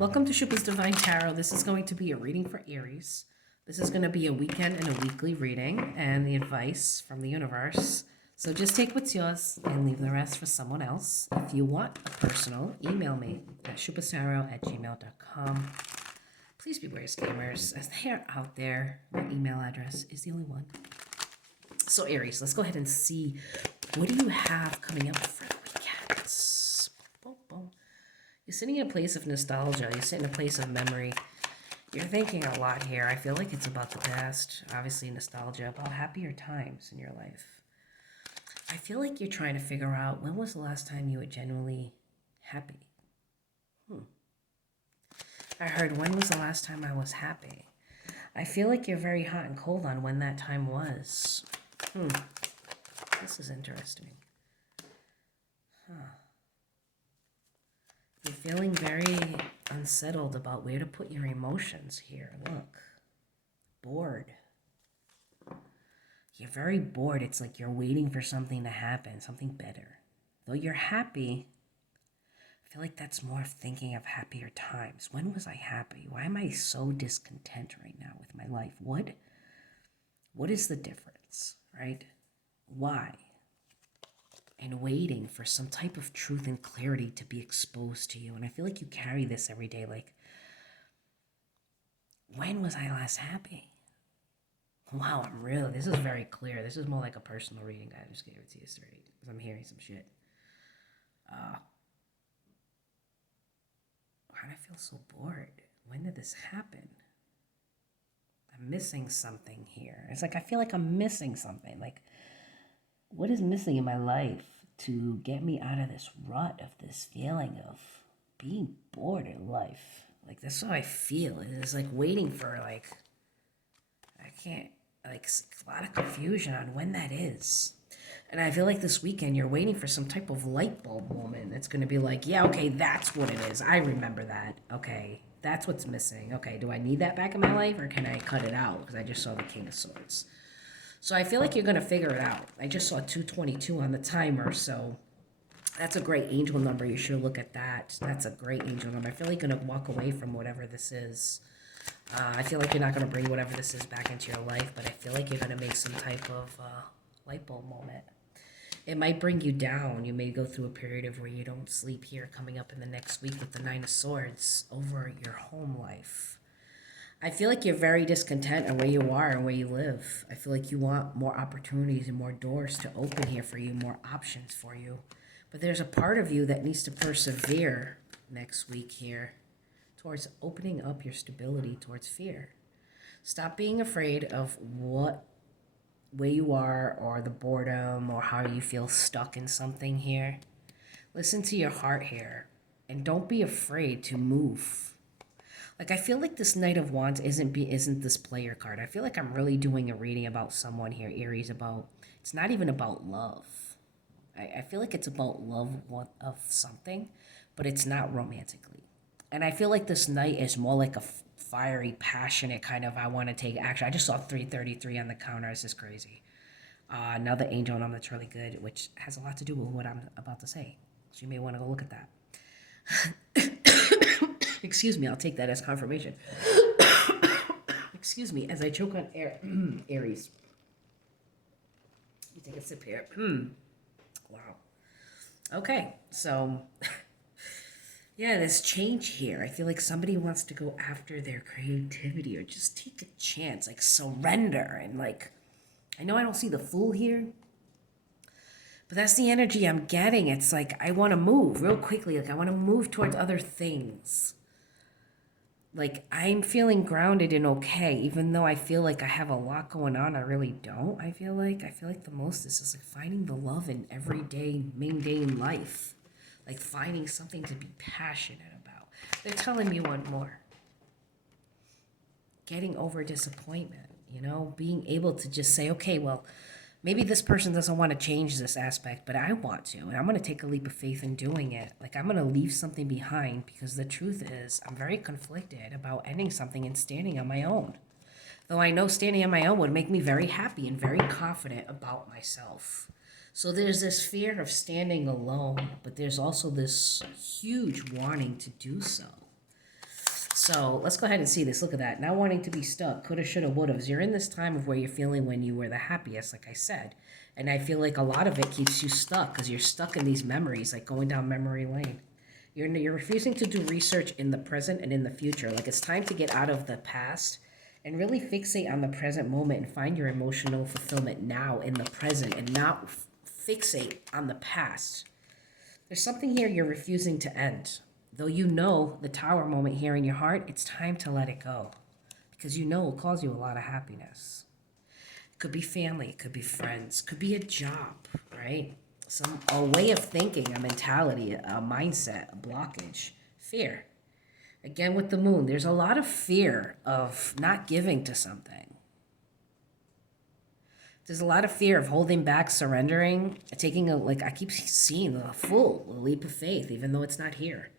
Welcome to Xupa's Divine Tarot. This is going to be a reading for Aries. This is going to be a weekend and a weekly reading and the advice from the universe. So just take what's yours and leave the rest for someone else. If you want a personal, email me at xupastarot@gmail.com. Please beware scammers, as they are out there. My email address is the only one. So Aries, let's go ahead and see, what do you have coming up for the weekend? Boom, boom. You're sitting in a place of nostalgia. You're sitting in a place of memory. You're thinking a lot here. I feel like it's about the past. Obviously, nostalgia about happier times in your life. I feel like you're trying to figure out, when was the last time you were genuinely happy? I heard, when was the last time I was happy? I feel like you're very hot and cold on when that time was. This is interesting. You're feeling very unsettled about where to put your emotions here. Look. Bored. You're very bored. It's like you're waiting for something to happen, something better. Though you're happy, I feel like that's more of thinking of happier times. When was I happy? Why am I so discontent right now with my life? What is the difference, right? Why? And waiting for some type of truth and clarity to be exposed to you. And I feel like you carry this every day. Like, when was I last happy? Wow, this is very clear. This is more like a personal reading. I just gave it to you straight because I'm hearing some shit. Why do I feel so bored? When did this happen? I'm missing something here. It's like I feel like I'm missing something. Like, what is missing in my life to get me out of this rut of this feeling of being bored in life? Like, that's how I feel. It's like waiting for, like, I can't, like, a lot of confusion on when that is. And I feel like this weekend you're waiting for some type of light bulb moment that's going to be like, yeah, okay, that's what it is. I remember that. Okay, that's what's missing. Okay, do I need that back in my life, or can I cut it out? Because I just saw the King of Swords. So I feel like you're going to figure it out. I just saw 222 on the timer, so that's a great angel number. You should look at that. That's a great angel number. I feel like you're going to walk away from whatever this is. I feel like you're not going to bring whatever this is back into your life, but I feel like you're going to make some type of light bulb moment. It might bring you down. You may go through a period of where you don't sleep here coming up in the next week with the Nine of Swords over your home life. I feel like you're very discontent on where you are and where you live. I feel like you want more opportunities and more doors to open here for you, more options for you. But there's a part of you that needs to persevere next week here towards opening up your stability towards fear. Stop being afraid of where you are, or the boredom, or how you feel stuck in something here. Listen to your heart here, and don't be afraid to move. Like, I feel like this Knight of Wands isn't this player card. I feel like I'm really doing a reading about someone here, Aries, it's not even about love. I feel like it's about love of something, but it's not romantically. And I feel like this Knight is more like a fiery, passionate kind of, I want to take action. I just saw 333 on the counter. This is crazy. Another angel number that's really good, which has a lot to do with what I'm about to say. So you may want to go look at that. Excuse me, I'll take that as confirmation. Excuse me, as I choke on air. Aries. Let me take a sip here. Wow. Okay, so yeah, there's change here. I feel like somebody wants to go after their creativity, or just take a chance, like surrender. And like, I know I don't see the Fool here, but that's the energy I'm getting. It's like, I want to move real quickly. Like, I want to move towards other things. Like, I'm feeling grounded and okay, even though I feel like I have a lot going on. I really don't. I feel like the most is just like finding the love in everyday, mundane life. Like, finding something to be passionate about. They're telling me one more. Getting over disappointment, being able to just say, okay, well, maybe this person doesn't want to change this aspect, but I want to, and I'm going to take a leap of faith in doing it. Like, I'm going to leave something behind, because the truth is I'm very conflicted about ending something and standing on my own. Though I know standing on my own would make me very happy and very confident about myself. So there's this fear of standing alone, but there's also this huge wanting to do so. So let's go ahead and see this. Look at that. Not wanting to be stuck. Coulda, shoulda, woulda. You're in this time of where you're feeling when you were the happiest, like I said. And I feel like a lot of it keeps you stuck because you're stuck in these memories, like going down memory lane. You're refusing to do research in the present and in the future. Like it's time to get out of the past and really fixate on the present moment and find your emotional fulfillment now in the present and not fixate on the past. There's something here you're refusing to end. Though you know the tower moment here in your heart, it's time to let it go. Because you know it will cause you a lot of happiness. It could be family, it could be friends, could be a job, right? A way of thinking, a mentality, a mindset, a blockage, fear. Again, with the moon, there's a lot of fear of not giving to something. There's a lot of fear of holding back, surrendering, taking I keep seeing a leap of faith, even though it's not here.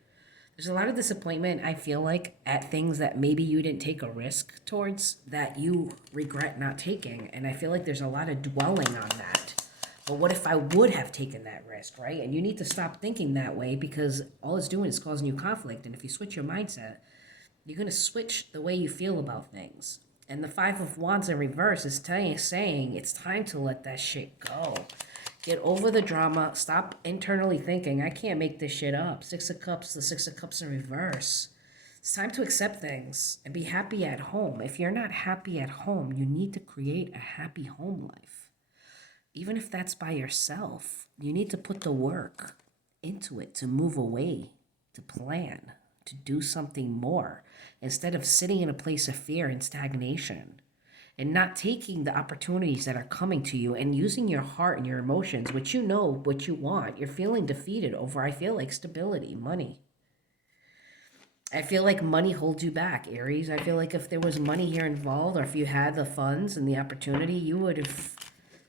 There's a lot of disappointment, I feel like, at things that maybe you didn't take a risk towards that you regret not taking. And I feel like there's a lot of dwelling on that. But what if I would have taken that risk, right? And you need to stop thinking that way because all it's doing is causing you conflict. And if you switch your mindset, you're going to switch the way you feel about things. And the Five of Wands in reverse is saying it's time to let that shit go. Get over the drama. Stop internally thinking, I can't make this shit up. Six of Cups, the Six of Cups in reverse. It's time to accept things and be happy at home. If you're not happy at home, you need to create a happy home life. Even if that's by yourself, you need to put the work into it to move away, to plan, to do something more, instead of sitting in a place of fear and stagnation and not taking the opportunities that are coming to you and using your heart and your emotions, which you know what you want. You're feeling defeated over, I feel like, stability, money. I feel like money holds you back, Aries. I feel like if there was money here involved, or if you had the funds and the opportunity, you would have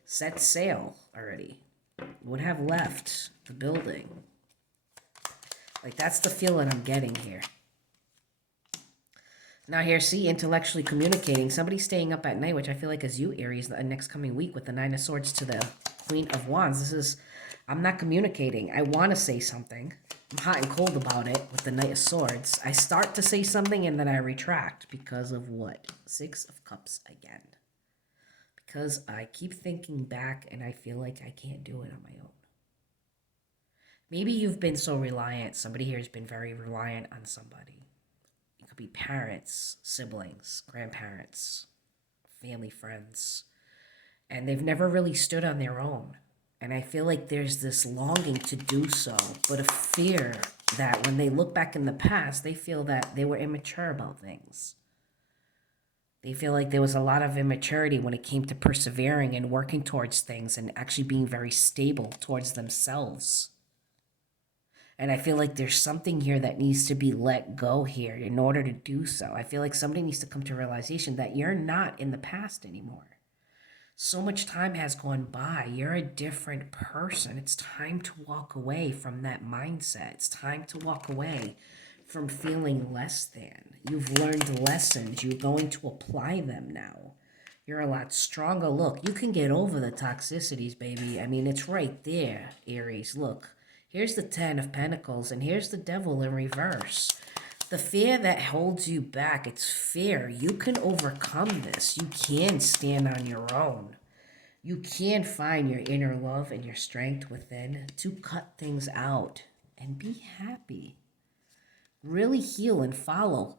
set sail already. Would have left the building. Like, that's the feeling I'm getting here. Now here, see, intellectually communicating. Somebody staying up at night, which I feel like is you, Aries, the next coming week with the Nine of Swords to the Queen of Wands. This is, I'm not communicating. I want to say something. I'm hot and cold about it with the Knight of Swords. I start to say something and then I retract because of what? Six of Cups again. Because I keep thinking back and I feel like I can't do it on my own. Maybe you've been so reliant. Somebody here has been very reliant on somebody. It could be parents, siblings, grandparents, family, friends. And they've never really stood on their own. And I feel like there's this longing to do so, but a fear that when they look back in the past, they feel that they were immature about things. They feel like there was a lot of immaturity when it came to persevering and working towards things and actually being very stable towards themselves. And I feel like there's something here that needs to be let go here in order to do so. I feel like somebody needs to come to realization that you're not in the past anymore. So much time has gone by. You're a different person. It's time to walk away from that mindset. It's time to walk away from feeling less than. You've learned lessons. You're going to apply them now. You're a lot stronger. Look, you can get over the toxicities, baby. I mean, it's right there, Aries. Look, here's the Ten of Pentacles, and here's the Devil in reverse. The fear that holds you back, it's fear. You can overcome this. You can stand on your own. You can find your inner love and your strength within to cut things out and be happy. Really heal and follow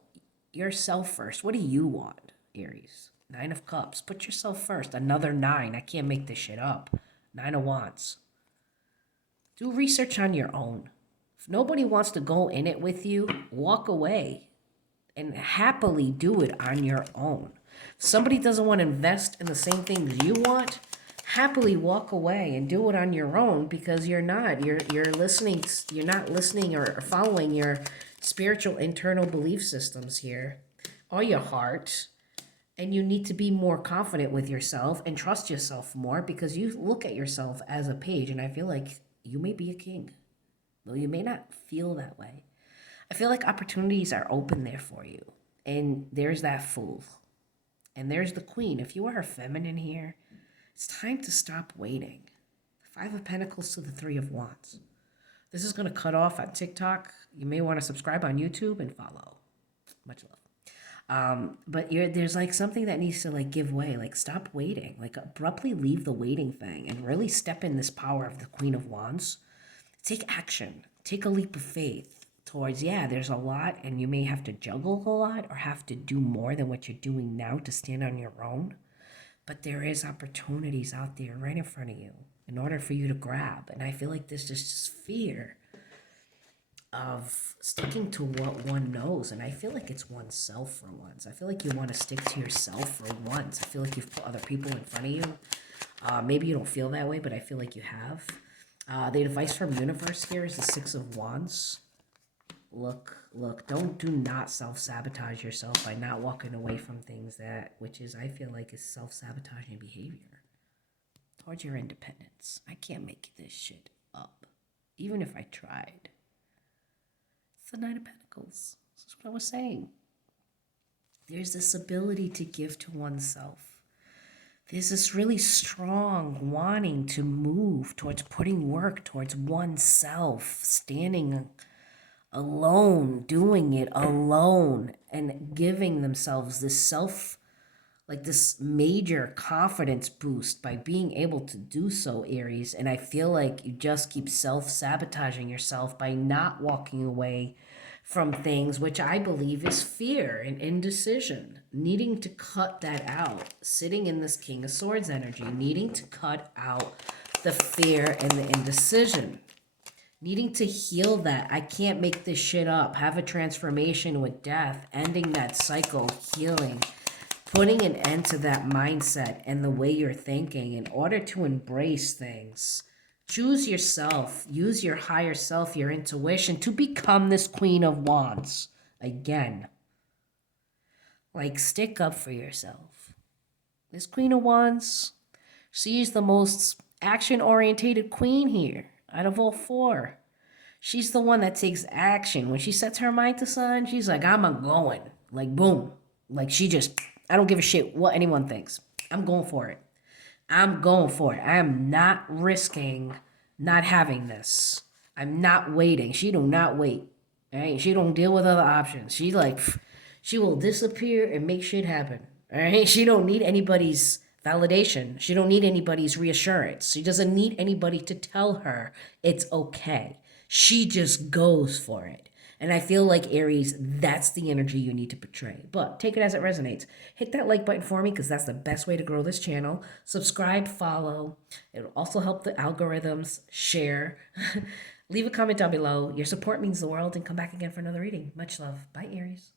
yourself first. What do you want, Aries? Nine of Cups. Put yourself first. Another 9. I can't make this shit up. 9 of Wands. Do research on your own. If nobody wants to go in it with you, walk away and happily do it on your own. If somebody doesn't want to invest in the same things you want, happily walk away and do it on your own because you're not listening or following your spiritual internal belief systems here or your heart. And you need to be more confident with yourself and trust yourself more because you look at yourself as a page, and I feel like you may be a king, though you may not feel that way. I feel like opportunities are open there for you. And there's that Fool. And there's the Queen. If you are feminine here, it's time to stop waiting. The Five of Pentacles to the Three of Wands. This is going to cut off on TikTok. You may want to subscribe on YouTube and follow. Much love. But there's like something that needs to like give way. Like stop waiting. Like abruptly leave the waiting thing and really step in this power of the Queen of Wands. Take action. Take a leap of faith towards, yeah, there's a lot and you may have to juggle a lot or have to do more than what you're doing now to stand on your own. But there is opportunities out there right in front of you in order for you to grab. And I feel like there's just fear of sticking to what one knows. And I feel like it's oneself for once. I feel like you want to stick to yourself for once. I feel like you've put other people in front of you. Maybe you don't feel that way, but I feel like you have. The advice from universe here is the Six of Wands. Look, do not self-sabotage yourself by not walking away from things which is, I feel like, is self-sabotaging behavior towards your independence. I can't make this shit up, even if I tried. It's the Knight of Pentacles. This is what I was saying. There's this ability to give to oneself. There's this really strong wanting to move towards putting work towards oneself, standing alone, doing it alone, and giving themselves this major confidence boost by being able to do so, Aries. And I feel like you just keep self-sabotaging yourself by not walking away from things, which I believe is fear and indecision. Needing to cut that out. Sitting in this King of Swords energy. Needing to cut out the fear and the indecision. Needing to heal that. I can't make this shit up. Have a transformation with death. Ending that cycle. Healing. Putting an end to that mindset and the way you're thinking in order to embrace things. Choose yourself. Use your higher self, your intuition to become this Queen of Wands. Again. Like, stick up for yourself. This Queen of Wands, she's the most action-orientated queen here out of all four. She's the one that takes action. When she sets her mind to something, she's like, I'm going. Like, boom. Like, I don't give a shit what anyone thinks. I'm going for it. I'm going for it. I am not risking not having this. I'm not waiting. She do not wait. All right? She don't deal with other options. She will disappear and make shit happen. All right? She don't need anybody's validation. She don't need anybody's reassurance. She doesn't need anybody to tell her it's okay. She just goes for it. And I feel like, Aries, that's the energy you need to portray. But take it as it resonates. Hit that like button for me because that's the best way to grow this channel. Subscribe, follow. It'll also help the algorithms. Share. Leave a comment down below. Your support means the world. And come back again for another reading. Much love. Bye, Aries.